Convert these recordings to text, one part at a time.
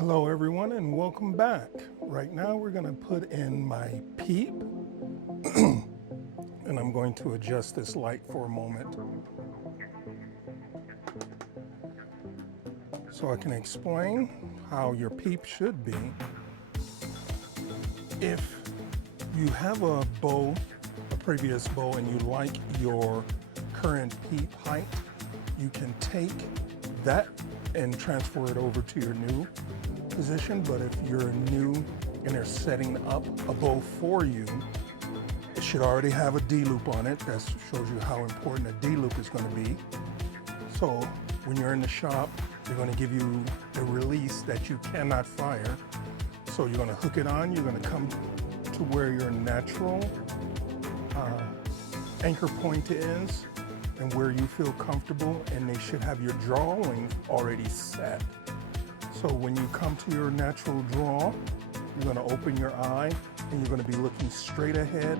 Hello everyone and welcome back. Right now we're going to put in my peep and I'm going to adjust this light for a moment so I can explain how your peep should be. If you have a bow, a previous bow, and you like your current peep height, you can take that and transfer it over to your new position. But if you're new and they're setting up a bow for you, it should already have a D-loop on it. That shows you how important a D-loop is going to be. So when you're in the shop, they're going to give you a release that you cannot fire. So you're going to hook it on, you're going to come to where your natural anchor point is and where you feel comfortable, and they should have your draw length already set. So when you come to your natural draw, you're going to open your eye and you're going to be looking straight ahead,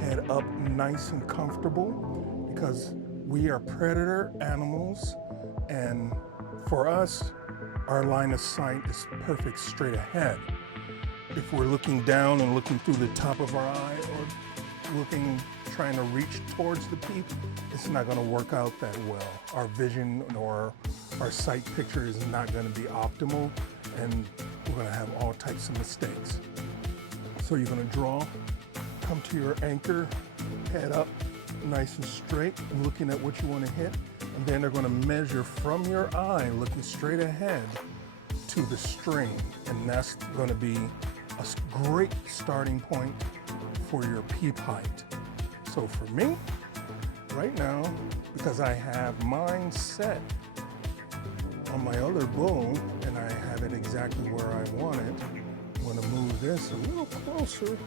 head up nice and comfortable, because we are predator animals, and for us, our line of sight is perfect straight ahead. If we're looking down and looking through the top of our eye or trying to reach towards the peep, it's not going to work out that well. Our vision or our sight picture is not going to be optimal, and we're going to have all types of mistakes. So you're going to draw, come to your anchor, head up nice and straight, looking at what you want to hit, and then they're going to measure from your eye, looking straight ahead, to the string, and that's going to be a great starting point for your peep height. So for me, right now, because I have mine set on my other bow and I have it exactly where I want it, I'm going to move this a little closer.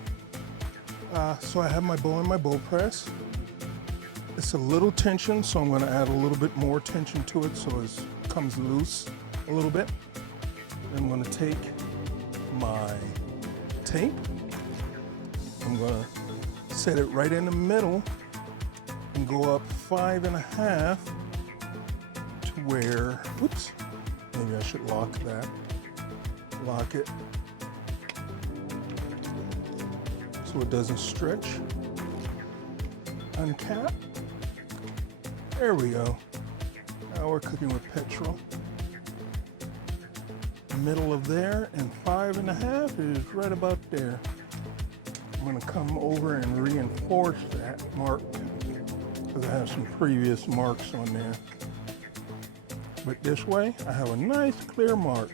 So I have my bow in my bow press. It's a little tension, so I'm going to add a little bit more tension to it so it comes loose a little bit. I'm going to take my tape. I'm going to set it right in the middle and go up 5.5 to where, whoops, maybe I should lock that. Lock it so it doesn't stretch. Uncap. There we go. Now we're cooking with petrol. Middle of there, and 5.5 is right about there. I'm going to come over and reinforce that mark because I have some previous marks on there. But this way, I have a nice clear mark.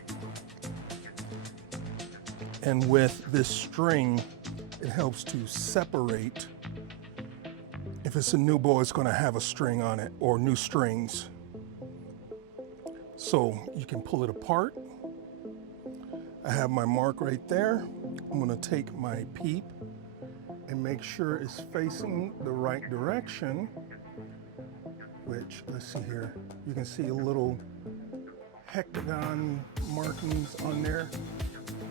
And with this string, it helps to separate. If it's a new bow, it's going to have a string on it, or new strings. So you can pull it apart. I have my mark right there. I'm going to take my peep and make sure it's facing the right direction, which, let's see here, you can see a little hexagon markings on there.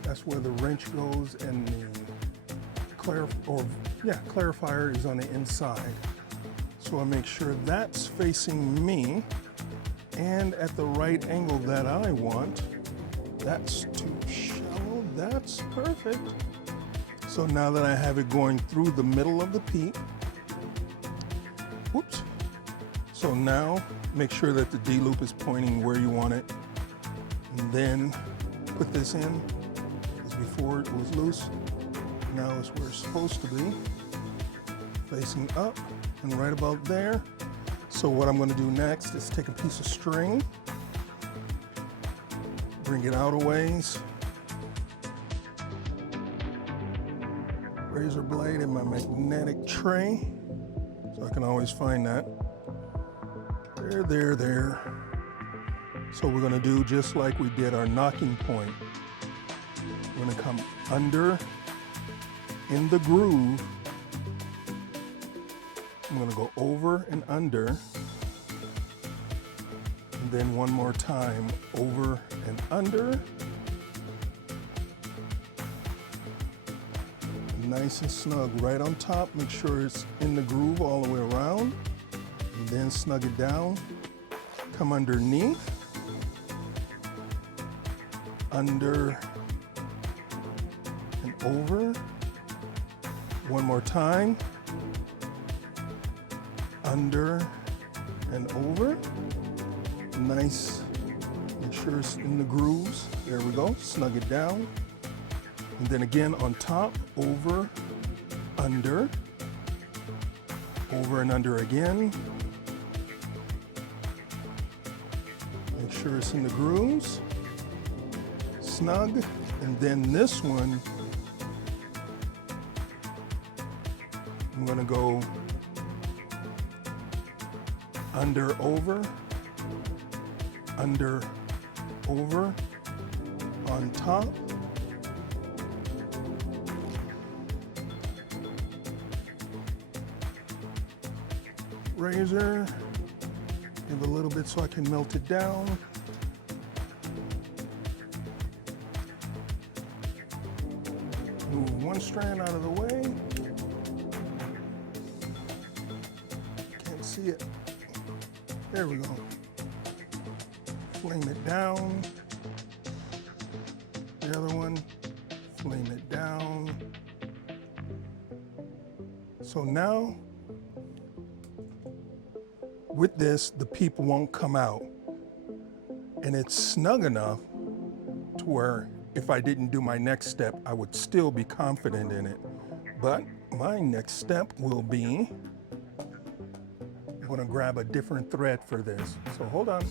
That's where the wrench goes, and the clarifier is on the inside. So I make sure that's facing me and at the right angle that I want. That's too shallow, that's perfect. So now that I have it going through the middle of the peep, whoops. So now make sure that the D-loop is pointing where you want it, and then put this in, because before it was loose. Now it's where it's supposed to be, facing up and right about there. So what I'm going to do next is take a piece of string, bring it out a ways, razor blade in my magnetic tray, so I can always find that. There. So we're going to do just like we did our knocking point. We're going to come under in the groove. I'm going to go over and under, and then one more time, over and under. Nice and snug right on top. Make sure it's in the groove all the way around, and then snug it down. Come underneath, under and over. One more time. Under and over. Nice. Make sure it's in the grooves. There we go. Snug it down. And then again on top, over, under, over and under again. Make sure it's in the grooves. Snug. And then this one, I'm going to go under, over, on top. Razor, give a little bit so I can melt it down. Move one strand out of the way. Can't see it. There we go. Flame it down. The other one, flame it down. So now, with this, the peep won't come out. And it's snug enough to where if I didn't do my next step, I would still be confident in it. But my next step will be, I'm gonna grab a different thread for this. So hold on.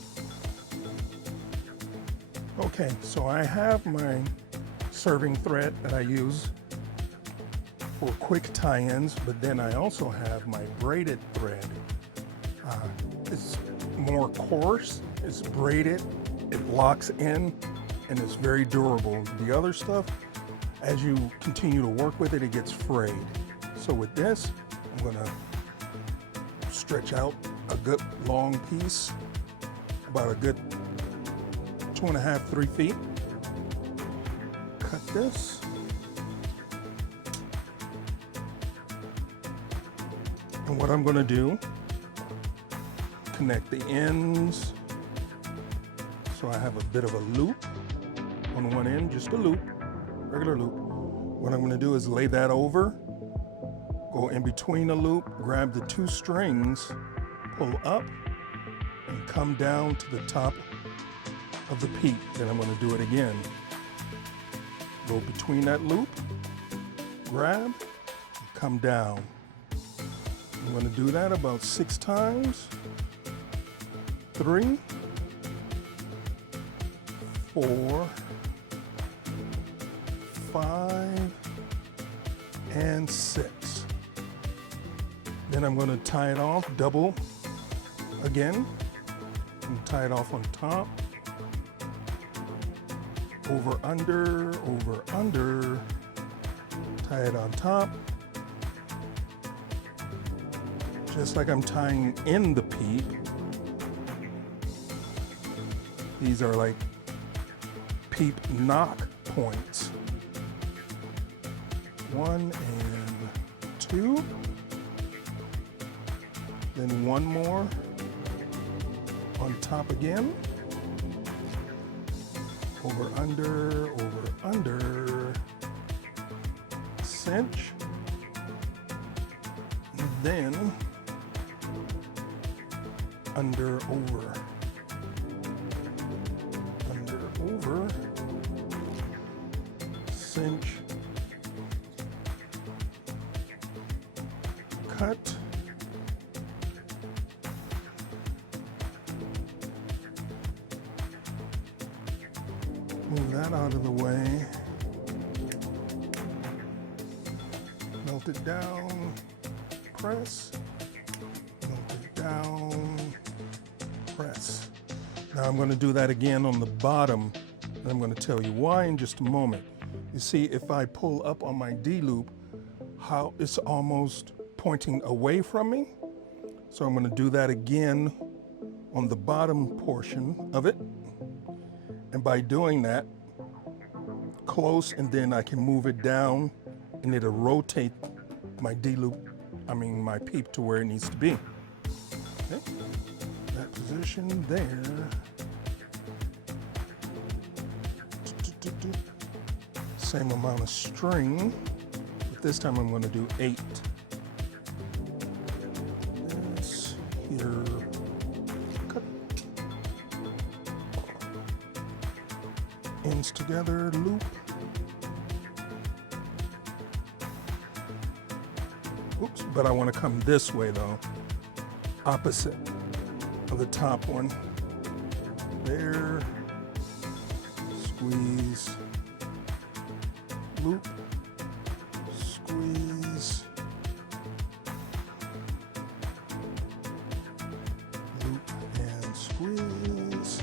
Okay, so I have my serving thread that I use for quick tie-ins, but then I also have my braided thread. It's more coarse, it's braided, it locks in, and it's very durable. The other stuff, as you continue to work with it, it gets frayed. So with this, I'm gonna stretch out a good long piece, about a good 2.5, 3 feet. Cut this. And what I'm gonna do, connect the ends. So I have a bit of a loop on one end, just a loop, regular loop. What I'm gonna do is lay that over, go in between the loop, grab the 2 strings, pull up, and come down to the top of the peep. Then I'm gonna do it again. Go between that loop, grab, and come down. I'm gonna do that about 6 times. 3, 4, 5, and 6. Then I'm going to tie it off, double again, and tie it off on top. Over, under, tie it on top. Just like I'm tying in the peep. These are like peep knock points. 1 and 2. Then 1 more on top again. Over, under, cinch. And then under, over, cinch, cut, move that out of the way, melt it down, press, melt it down, press. Now I'm going to do that again on the bottom, and I'm going to tell you why in just a moment. You see, if I pull up on my D loop, how it's almost pointing away from me. So I'm going to do that again on the bottom portion of it. And by doing that, close, and then I can move it down and it'll rotate my D loop, my peep to where it needs to be. Okay. That position there. same amount of string, but this time I'm going to do 8. This here, cut. Ends together, loop. Oops, but I want to come this way though, opposite of the top one. There, squeeze, loop, squeeze, loop and squeeze.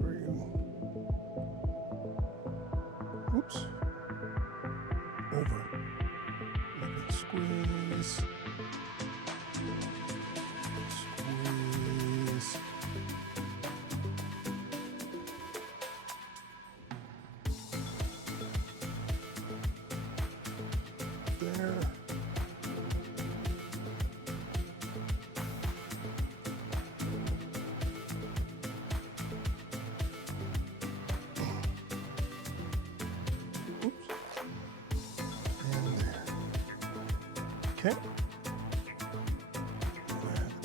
3. Oops. Over. Loop and squeeze. Squeeze. There. Oops. And there. Okay.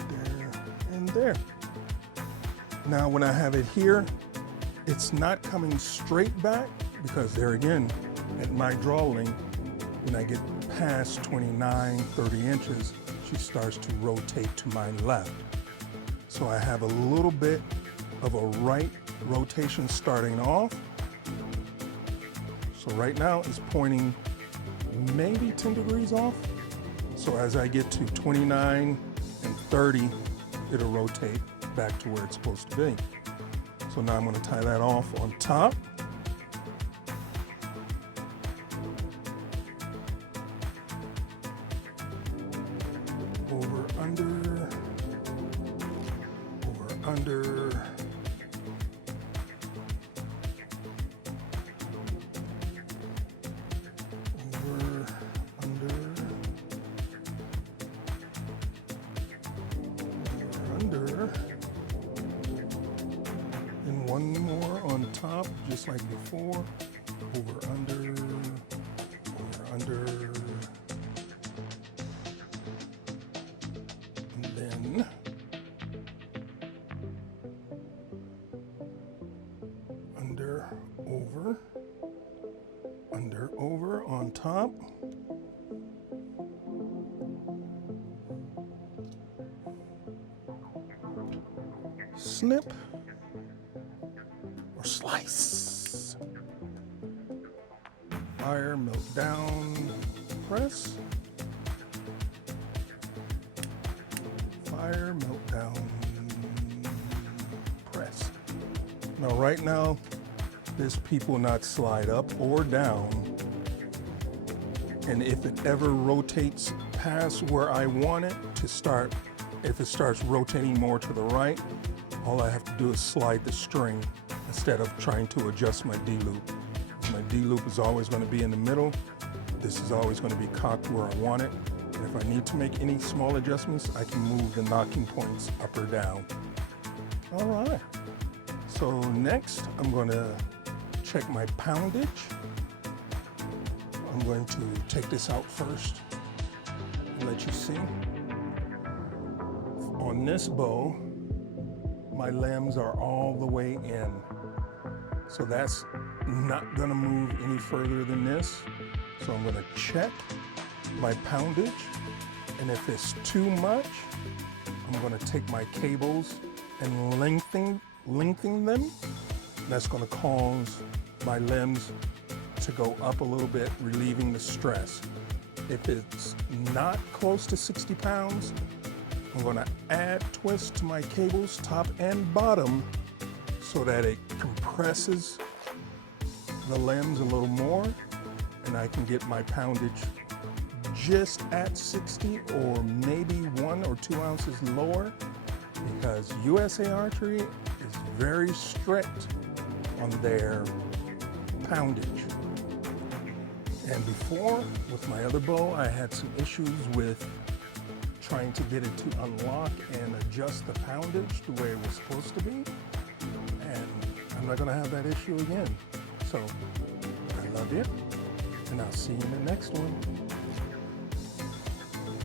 There and there. Now when I have it here, it's not coming straight back because there again, at my draw length, when I get past 29, 30 inches, she starts to rotate to my left. So I have a little bit of a right rotation starting off. So right now it's pointing maybe 10 degrees off. So as I get to 29 and 30, it'll rotate back to where it's supposed to be. So now I'm going to tie that off on top. Over, under, over, under. Over, under, over, under. And one more on top, just like before. Over, under, over, under. And then under, over on top. Snip or slice. Fire, melt down, press. Fire, melt down, press. Now right now, this peep will not slide up or down. And if it ever rotates past where I want it to start, if it starts rotating more to the right, all I have to do is slide the string instead of trying to adjust my D-loop. My D-loop is always going to be in the middle. This is always going to be cocked where I want it. And if I need to make any small adjustments, I can move the knocking points up or down. All right. So next, I'm going to check my poundage. I'm going to take this out first and let you see. On this bow, my limbs are all the way in. So that's not gonna move any further than this. So I'm gonna check my poundage. And if it's too much, I'm gonna take my cables and lengthen them. That's gonna cause my limbs to go up a little bit, relieving the stress. If it's not close to 60 pounds, I'm gonna add twists to my cables, top and bottom, so that it compresses the limbs a little more, and I can get my poundage just at 60 or maybe 1 or 2 ounces lower, because USA Archery is very strict on their poundage. And before, with my other bow, I had some issues with trying to get it to unlock and adjust the poundage the way it was supposed to be. And I'm not going to have that issue again. So I love you, and I'll see you in the next one.